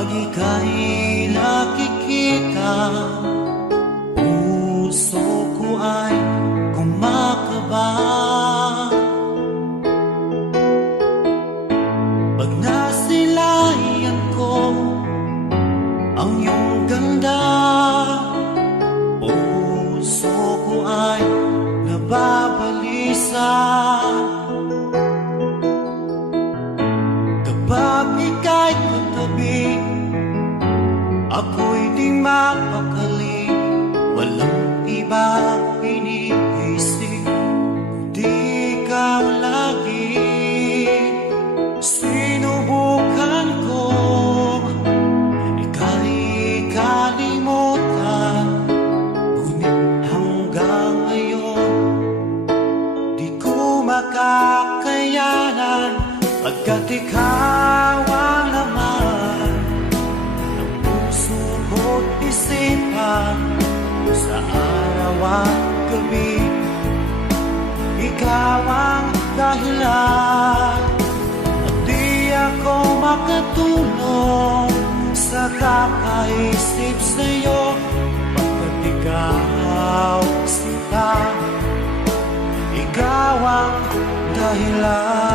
Pag ika'y nakikita, puso ko ay kumakaba. Pag nasilayan ko ang iyong ganda, puso ko ay nababalisa. Kapag ika'y katabi, ako'y di mapakali. Walang ibang iniisip, kundi ikaw lagi. Sinubukan ko ika'y kalimutan, ngunit hanggang ngayon di ko makakayanan. Pagkat ikaw ang laman ng puso ko't isipan, sa araw at gabi, ikaw ang dahilan. At di ako makatulong sa kakaisip sa'yo, pagkat ikaw sinta, ikaw ang dahilan.